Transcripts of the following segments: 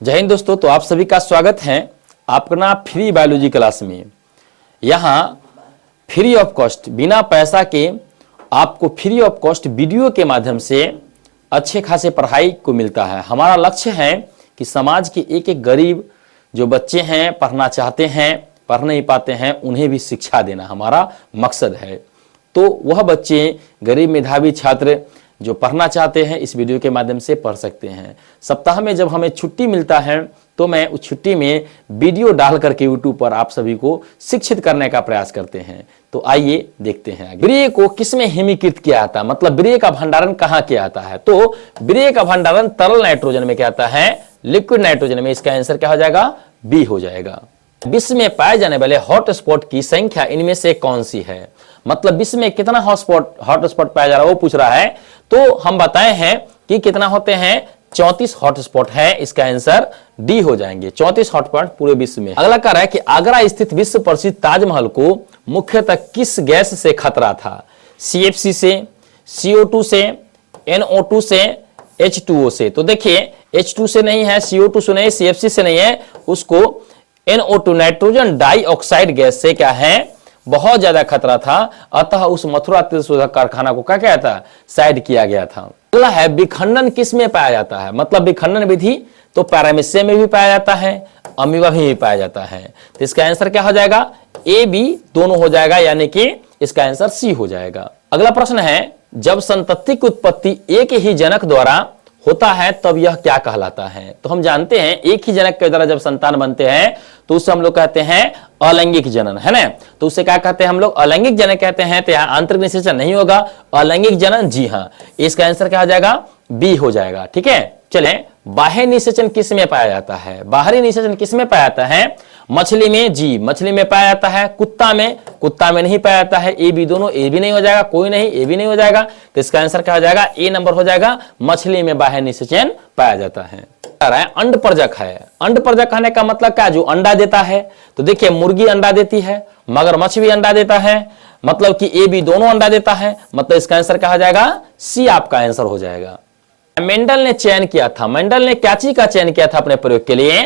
जय हिंद दोस्तों। तो आप सभी का स्वागत है अपना फ्री बायोलॉजी क्लास में। यहाँ फ्री ऑफ कॉस्ट, बिना पैसा के आपको फ्री ऑफ कॉस्ट वीडियो के माध्यम से अच्छे खासे पढ़ाई को मिलता है। हमारा लक्ष्य है कि समाज के एक एक गरीब जो बच्चे हैं, पढ़ना चाहते हैं, पढ़ नहीं पाते हैं, उन्हें भी शिक्षा देना हमारा मकसद है। तो वह बच्चे, गरीब मेधावी छात्र जो पढ़ना चाहते हैं, इस वीडियो के माध्यम से पढ़ सकते हैं। सप्ताह में जब हमें छुट्टी मिलता है तो मैं उस छुट्टी में वीडियो डाल करके यूट्यूब पर आप सभी को शिक्षित करने का प्रयास करते हैं। तो आइए देखते हैं वीर्य को किसमें हिमीकृत किया जाता है, मतलब वीर्य का भंडारण कहाँ किया जाता है। तो वीर्य का भंडारण तरल नाइट्रोजन में किया जाता है, लिक्विड नाइट्रोजन में। इसका आंसर क्या हो जाएगा? बी हो जाएगा। विश्व में पाए जाने वाले हॉटस्पॉट की संख्या इनमें से कौन सी है, मतलब विश्व में कितना हॉटस्पॉट पाया जा रहा है वो पूछ रहा है। तो हम बताए हैं कि कितना होते हैं, 34 हॉटस्पॉट है। इसका आंसर डी हो जाएंगे, 34 हॉटस्पॉट पूरे विश्व में। अगला कह रहा है कि आगरा स्थित विश्व प्रसिद्ध ताजमहल को मुख्यतः किस गैस से खतरा था? CFC से, CO2 से, NO2 से, H2O से। तो देखिए H2 से नहीं है, CO2 से नहीं, CFC से नहीं है, उसको NO2 नाइट्रोजन डाइऑक्साइड गैस से क्या है, बहुत ज्यादा खतरा था। अतः उस मथुरा तेल शोधक कारखाना को क्या किया था, साइड किया गया था। अगला है विखंडन किस में पाया जाता है, मतलब विखंडन विधि तो पैरामीशिया में भी पाया जाता है, अमीबा में भी पाया जाता है। तो इसका आंसर क्या हो जाएगा? ए बी दोनों हो जाएगा, यानी कि इसका आंसर सी हो जाएगा। अगला प्रश्न है, जब संतति की उत्पत्ति एक ही जनक द्वारा होता है तब यह क्या कहलाता है? तो हम जानते हैं एक ही जनक के द्वारा जब संतान बनते हैं तो उसे हम लोग कहते हैं अलैंगिक जनन, है ना। तो उसे क्या कहते हैं हम लोग? अलैंगिक जनन कहते हैं। तो यहाँ आंतरिक निषेचन नहीं होगा, अलैंगिक जनन। जी हाँ, इसका आंसर क्या हो जाएगा? बी हो जाएगा। ठीक है, चलें, बाह्य निषेचन किस में पाया जाता है? बाहरी निषेचन किस में पाया जाता है? मछली में। जी, मछली में पाया जाता है। कुत्ता में नहीं पाया जाता है। ए बी दोनों, ए भी नहीं हो जाएगा, कोई नहीं, ए भी नहीं हो जाएगा। तो इसका आंसर क्या हो जाएगा? ए नंबर हो जाएगा, मछली में बाह्य निषेचन पाया जाता है। अंड परजक है। अंड परजक कहने का मतलब क्या? जो अंडा देता है। तो देखिए मुर्गी अंडा देती है, मगरमच्छ भी अंडा देता है, मतलब कि ए बी दोनों अंडा देता है। मतलब इसका आंसर क्या हो जाएगा? सी आपका आंसर हो जाएगा। मेंडल ने चयन किया था, मेंडल ने क्या चीज का चयन किया था अपने प्रयोग के लिए,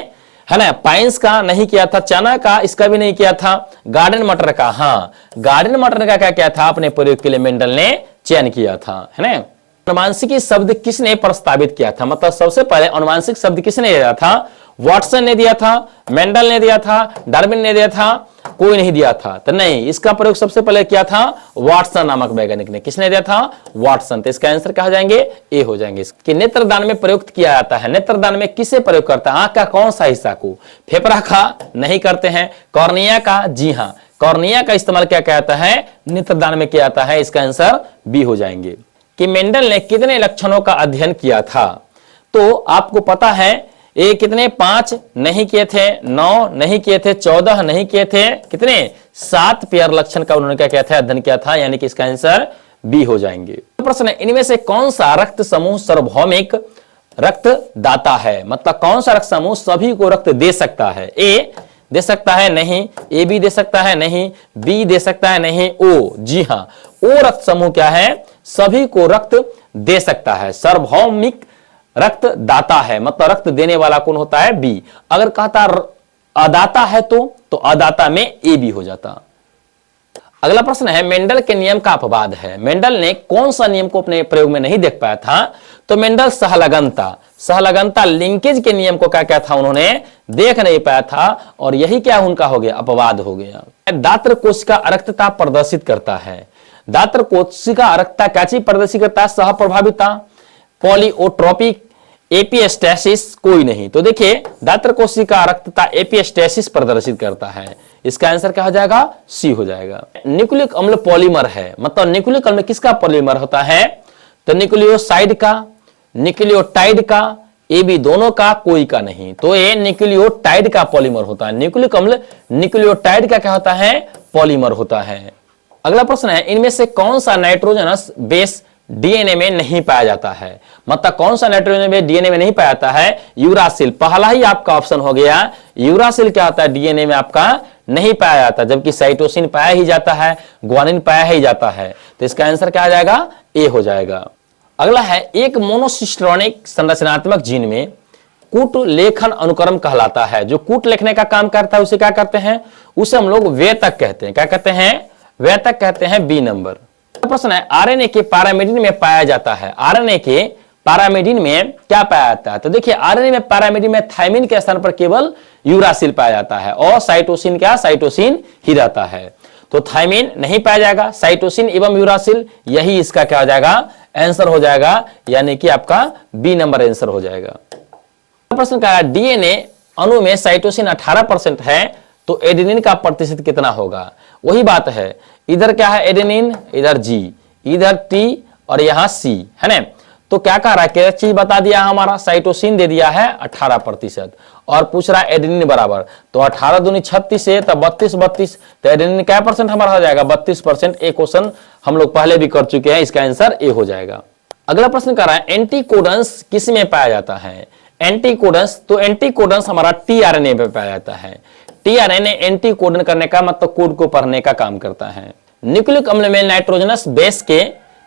है ना? पाइन्स का नहीं किया था, चना का, इसका भी नहीं किया था, गार्डन मटर का। हाँ, गार्डन मटर का क्या किया था अपने प्रयोग के लिए मेंडल ने चयन किया था, है ना। अनुवांशिकी शब्द किसने प्रस्तावित किया था, मतलब सबसे पहले अनुवांशिक शब्द किसने दिया था? वाटसन ने दिया था, मेंडल ने दिया था, डार्विन ने दिया था, कोई नहीं दिया था। तो नहीं, इसका प्रयोग सबसे पहले किया था वाटसन नामक वैज्ञानिक ने। किसने दिया था? वाटसन। तो इसका आंसर क्या हो जाएंगे? ए हो जाएंगे। कि नेत्रदान में प्रयुक्त किया जाता है, नेत्रदान में किसे प्रयोग करता है? आंख का कौन सा हिस्सा को? फेफड़ा का नहीं करते हैं, कॉर्निया का। जी हाँ, कॉर्निया का इस्तेमाल क्या कहता है? नेत्रदान में किया जाता है। इसका आंसर बी हो जाएंगे। कि मेंडल ने कितने लक्षणों का अध्ययन किया था? तो आपको पता है ये कितने? 5 नहीं किए थे, 9 नहीं किए थे, 14 नहीं किए थे, कितने? 7 पेयर लक्षण का उन्होंने क्या किया था? अध्ययन किया था, यानी कि इसका आंसर बी हो जाएंगे। प्रश्न है, इनमें से कौन सा रक्त समूह सार्वभौमिक रक्त दाता है, मतलब कौन सा रक्त समूह सभी को रक्त दे सकता है? ए दे सकता है? नहीं। ए बी दे सकता है? नहीं। बी दे सकता है? नहीं। ओ, जी हाँ, ओ रक्त समूह क्या है? सभी को रक्त दे सकता है, सार्वभौमिक रक्त दाता है। मतलब रक्त देने वाला कौन होता है? बी। अगर कहता अदाता है तो अदाता में ए बी हो जाता। अगला प्रश्न है, मेंडल के नियम का अपवाद है। मेंडल ने कौन सा नियम को अपने प्रयोग में नहीं देख पाया था? तो मेंडल सहलगनता लिंकेज के नियम को क्या था? उन्होंने देख नहीं पाया था, और यही क्या उनका हो गया? अपवाद हो गया। दात्र कोशिका अरक्तता प्रदर्शित करता है। दात्र कोशिका अरक्तता क्या चीज प्रदर्शित करता है? सहप्रभाविता, पॉलीओट्रोपिक, एपिस्टेसिस, कोई नहीं। तो देखिए दात्र कोशिका अरक्तता एपिस्टेसिस प्रदर्शित करता है। इसका आंसर क्या हो जाएगा? सी हो जाएगा। न्यूक्लिक अम्ल पॉलीमर है, मतलब न्यूक्लिक अम्ल किसका पॉलीमर होता है? तो न्यूक्लियोसाइड का, न्यूक्लियोटाइड का, ए बी दोनों का, कोई का नहीं। तो ये न्यूक्लियोटाइड का पॉलीमर होता है। न्यूक्लिक अम्ल न्यूक्लियोटाइड का क्या होता है? पॉलीमर होता है। अगला प्रश्न है, इनमें से कौन सा नाइट्रोजनस बेस डीएनए में नहीं पाया जाता है? मतलब कौन सा नाइट्रोजन बेस डीएनए में नहीं पाया जाता है? यूरासिल। पहला ही आपका ऑप्शन हो गया। यूरासिल क्या होता है? डीएनए में आपका नहीं पाया जाता, जबकि साइटोसिन पाया ही जाता है, ग्वानिन पाया ही जाता है। तो इसका आंसर क्या आ जाएगा? ए हो जाएगा। अगला है, एक मोनोसिस्टेरोनिक संरचनात्मक जीन में कूट लेखन अनुक्रम कहलाता है। जो कूट लिखने का काम करता है उसे क्या करते हैं, उसे हम लोग वेतक कहते हैं। क्या कहते हैं, वेतक कहते हैं। बी नंबर प्रश्न है, आरएनए के पैरामिडिन में पाया जाता है। आरएनए के पैरामिडिन में क्या पाया जाता है, तो देखिए आरएनए में पैरामिडिन में थायमिन के स्थान पर केवल यूरासिल पाया जाता है और साइटोसिन क्या, साइटोसिन ही रहता है। तो थायमिन नहीं पाया जाएगा, साइटोसिन एवं यूरासिल, यही इसका क्या हो जाएगा, आंसर हो जाएगा, यानी कि आपका बी नंबर आंसर हो जाएगा। प्रश्न का है, डीएनए अणु में साइटोसिन 18% है तो एडेनिन का प्रतिशत कितना होगा। वही बात है, इधर क्या है एडेनिन, इधर जी, इधर टी और यहां सी, है ना। तो क्या कह रहा है, क्या चीज बता दिया हमारा, साइटोसिन दे दिया है 18% और पूछ रहा है एडेनिन बराबर, तो 18 दूनी 36 है, तब 32 तो एडेनिन क्या परसेंट हमारा हो जाएगा, 32%। एक क्वेश्चन हम लोग पहले भी कर चुके हैं, इसका आंसर ए हो जाएगा। अगला प्रश्न कर रहा है, एंटीकोडन्स किस में पाया जाता है। एंटीकोडन्स, तो एंटीकोडन्स हमारा टीआरएनए में पाया जाता है। टीआरएनए एंटीकोडन करने का मतलब कोड को पढ़ने का काम करता है। न्यूक्लिक अम्ल में नाइट्रोजनस बेस के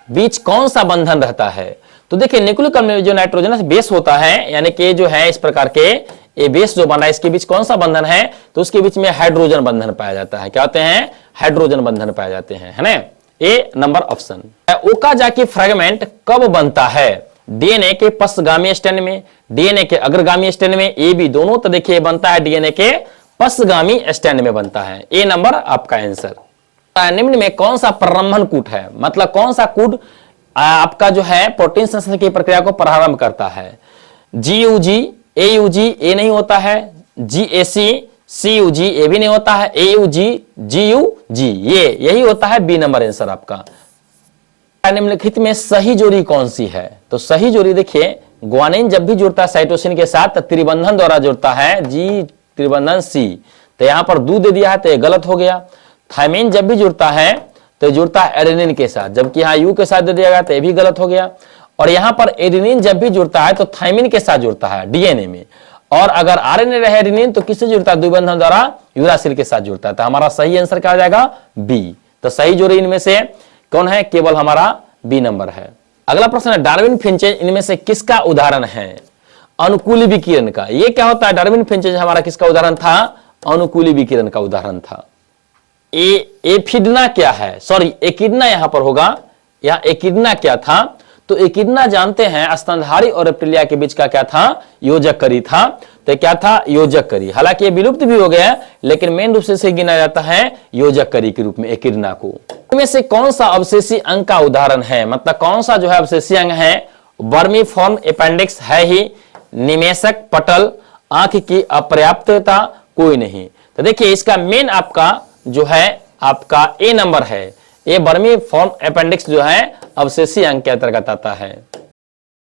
बीच कौन सा बंधन रहता है, तो देखिए न्यूक्लिक अम्ल में जो नाइट्रोजनस बेस होता है, यानी कि जो है इस प्रकार के ये बेस जो बन रहा है, इसके बीच कौन सा बंधन है, तो उसके बीच में हाइड्रोजन बंधन पाया जाता है। क्या होते हैं, हाइड्रोजन बंधन पाए जाते हैं, है ना। ए नंबर ऑप्शन। ओकाजाकी फ्रेगमेंट कब बनता है, डीएनए के पश्चगामी स्टैंड में, डीएनए के अग्रगामी स्टैंड में, ए बी दोनों, तो देखिए बनता है डीएनए के पश्चगामी स्टैंड में बनता है। ए नंबर आपका आंसर। निम्न में कौन सा प्रारंभन कूट है, मतलब कौन सा कूट आपका जो है प्रोटीन संश्लेषण की प्रक्रिया को प्रारंभ करता है। जीयूजी, एयूजी ए नहीं होता है, जीएसी, सीयूजी ए भी नहीं होता है, एयूजी, जीयूजी ये यही होता है। बी नंबर आंसर आपका। निम्नलिखित में सही जोड़ी कौन सी है, तो सही जोड़ी देखिए, ग्वानिन जब भी जुड़ता है साइटोसिन के साथ त्रिबंधन द्वारा जुड़ता है, जी त्रिबंधन सी, तो यहां पर दू दे दिया है तो ये गलत हो गया। थायमिन जब भी जुड़ता है तो जुड़ता है एडेनिन के साथ, जबकि यहां यू के साथ दे दिया गया तो ये भी गलत हो गया। और यहां पर एडेनिन जब भी जुड़ता है तो थायमिन के साथ जुड़ता है डीएनए में, और अगर आरएनए रहे एडेनिन तो किससे जुड़ता है, द्विबंधन द्वारा यूरासिल के साथ जुड़ता है। तो हमारा सही आंसर क्या हो जाएगा, बी। तो सही जोड़ी इनमें से कौन है, केवल हमारा बी नंबर है। अगला प्रश्न है, डार्विन फिंचेज इनमें से किसका उदाहरण है, अनुकूली विकिरण का। ये क्या होता है, डार्विन फिंचेज हमारा किसका उदाहरण था, अनुकूली विकिरण का उदाहरण था। एफिडना क्या है, सॉरी एकिडना यहां पर होगा, यहां एकिडना क्या था, तो एकिडना जानते हैं स्तनधारी और रेप्टिलिया के बीच का क्या था, योजक करी था। तो क्या था, योजक करी। हालांकि ये विलुप्त भी हो गया, लेकिन मेन रूप से गिना जाता है योजक करी के रूप में एकिडना को। इनमें से कौन सा अवशेषी अंग का उदाहरण है, मतलब कौन सा जो है अवशेषी अंग है, वर्मीफॉर्म अपेंडिक्स है ही, निमेशक पटल, आंख की अपर्याप्तता, कोई नहीं। तो देखिए इसका मेन आपका जो है आपका ए नंबर है, ये वर्मीफॉर्म अपेंडिक्स जो है अवशेषी अंग के अंतर्गत आता है।